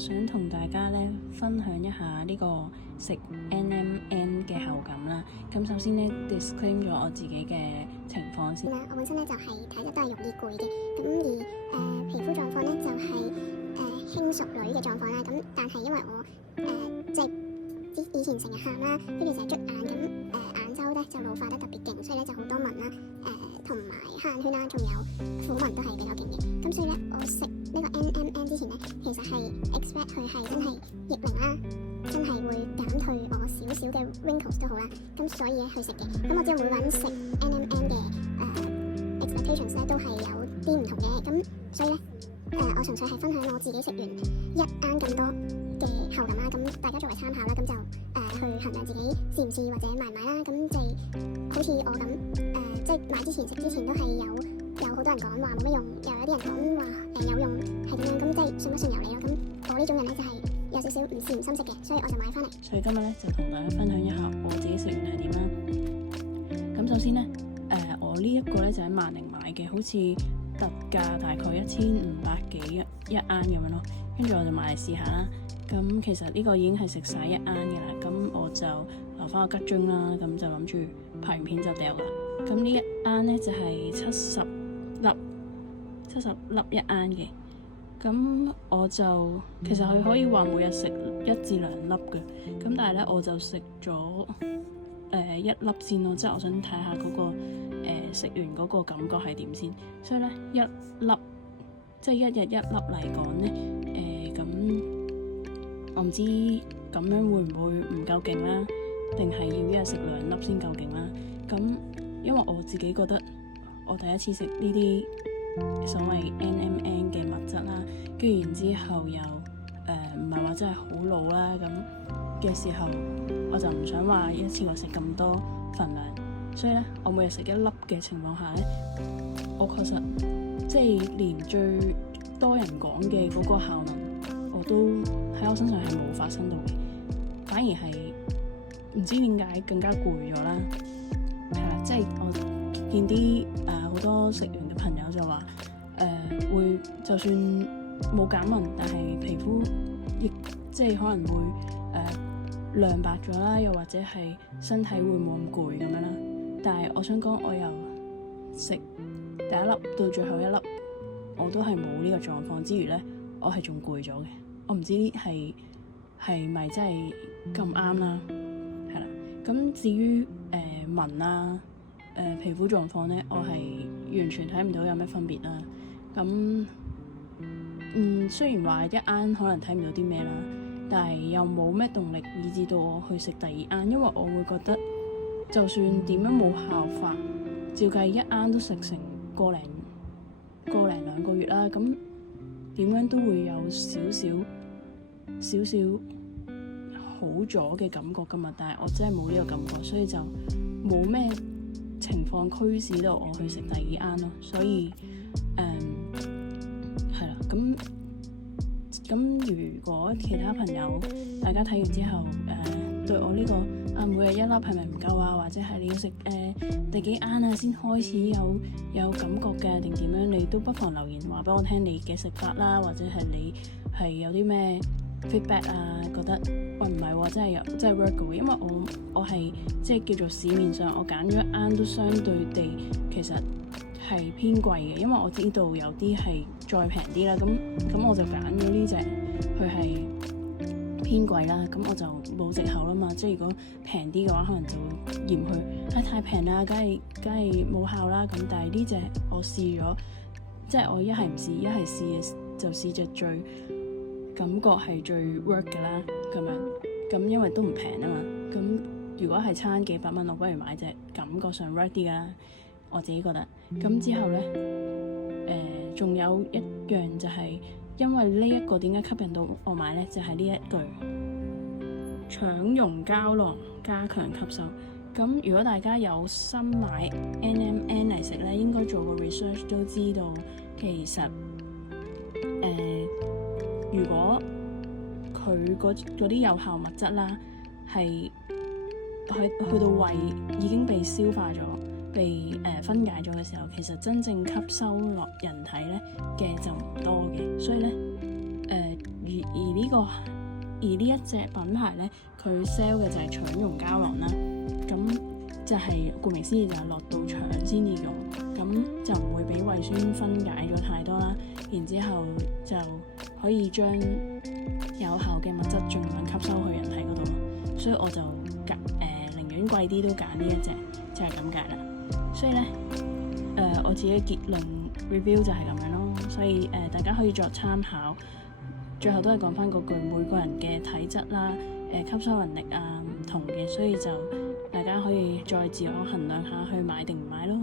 想同大家咧分享一下呢個食 NMN 嘅後感啦。咁首先咧 disclaim 咗我自己嘅情況先。我本身咧就係體質都係容易攰嘅，咁而皮膚狀況咧就係輕熟女嘅狀況啦。咁但係因為我即係以前成日喊啦，跟住成日捽眼，咁眼周咧就老化得特別勁，所以咧就好多紋啦，同埋黑眼圈啦，仲有虎紋都係比較勁嘅。咁所以咧我食呢個 NMN 之前咧，其實係 expect 佢係真係逆齡啦，真係會減退我少少嘅 wrinkles 都好啦。咁所以咧去食嘅。咁我知道每個人食 NMN 嘅expectations 咧都係有啲唔同嘅。咁所以咧我純粹係分享我自己食完1盎咁多嘅後感啦。咁大家作為參考啦，咁就去衡量自己試唔試或者買唔買啦。咁就好似我咁即係買之前食之前都係有好多人講話冇乜用，又有啲人講話有用係點樣，咁即係信不信由你咯。咁我呢種人咧就係有少少唔試唔心食嘅，所以我就買翻嚟。所以今日咧就同大家分享一下我自己食完係點啦。咁首先咧我呢一個咧就喺萬寧買嘅，好似特價大概1500幾一盎咁樣咯。跟住我就買嚟試下啦。咁其實呢個已經係食晒1盎嘅啦，咁我就留翻個吉樽啦，咁就諗住拍完片就掉啦。咁呢1盎咧就係70粒1盎嘅，咁我就其實佢可以話每日食1至2粒嘅，咁但係咧我就食咗1粒先咯，即係我想睇下嗰個食完嗰個感覺係點先。所以咧1粒即係1日1粒嚟講咧，咁我唔知咁樣會唔會唔夠勁啦，定係要1日食2粒先夠勁啦。咁因為我自己覺得我第一次食呢啲所謂 NMN 嘅物質啦，跟住然之後又唔係話真係好老啦咁嘅時候，我就唔想話一次過食咁多份量，所以咧我每日食1粒嘅情況下咧，我確實即係連最多人講嘅嗰個效能我都喺我身上係冇發生到嘅，反而係唔知點解更加攰咗啦。係啦，即係我見啲好多食完嘅朋友就話會就算冇減紋，但係皮膚亦即係可能會亮白咗啦，又或者係身體會冇咁攰咁樣啦。但係我想講，我由食第1粒到最後1粒，我都係冇呢個狀況之餘咧，我係仲攰咗嘅。我唔知係咪真係咁啱啦，係啦。咁至於紋啦，皮膚狀況咧，我係完全睇唔到有咩分別啦。咁雖然話1盎可能睇唔到啲咩啦，但係又冇咩動力以致到我去食第2盎，因為我會覺得就算點樣冇效法，照計1盎都食成個零2個月啦，咁點樣都會有少少好咗嘅感覺噶嘛。但係我真係冇呢個感覺，所以就冇咩情況驅使到我去食第2盎咯。所以係啦，咁如果其他朋友大家睇完之後對我呢個每日1粒係咪唔夠啊，或者係你要食第幾盎啊先開始有感覺嘅，定點樣，你都不妨留言話俾我聽你嘅食法啦，或者係你係有啲咩 feedback 啊，覺得喂唔係喎，真係 work 嘅喎。因為我係即係叫做市面上我揀咗1盎都相對地其實係偏貴嘅，因為我知道有啲係再平啲啦，咁我就揀咗呢隻，佢係偏貴啦，咁我就冇藉口啦嘛。即係如果平啲嘅話，可能就會嫌佢太平啦，梗係冇效啦。咁但係呢隻我試咗，即係我一係唔試，一係試就試隻最感覺係最 work 嘅啦，咁樣咁因為都唔平啊嘛。咁如果係差幾百蚊，我不如買隻感覺上 work 啲嘅啦，我自己覺得。咁之後咧，仲有一樣就係因為呢一個點解吸引到我買咧，就係呢一句腸溶膠囊加強吸收。咁如果大家有心買 NMN 嚟食咧，應該做個 research 都知道，其實如果佢嗰啲有效物質啦，係去到胃已經被消化咗、被分解咗嘅時候，其實真正吸收落人體咧嘅就唔多嘅。所以咧而呢一隻品牌咧，佢 sell 嘅就係腸溶膠囊啦。咁就係顧名思義，就係落到腸先至用，咁就唔會俾胃酸分解咗太多啦。然之後就可以將有效嘅物質盡量吸收去人體嗰度。所以我就寧願貴啲都揀呢一隻，就係咁解啦。所以咧我自己嘅結論 review 就係咁樣咯。所以大家可以作參考。最後都係講翻嗰句，每個人嘅體質啦、吸收能力啊唔同嘅，所以就大家可以再自我衡量下去買定唔買咯。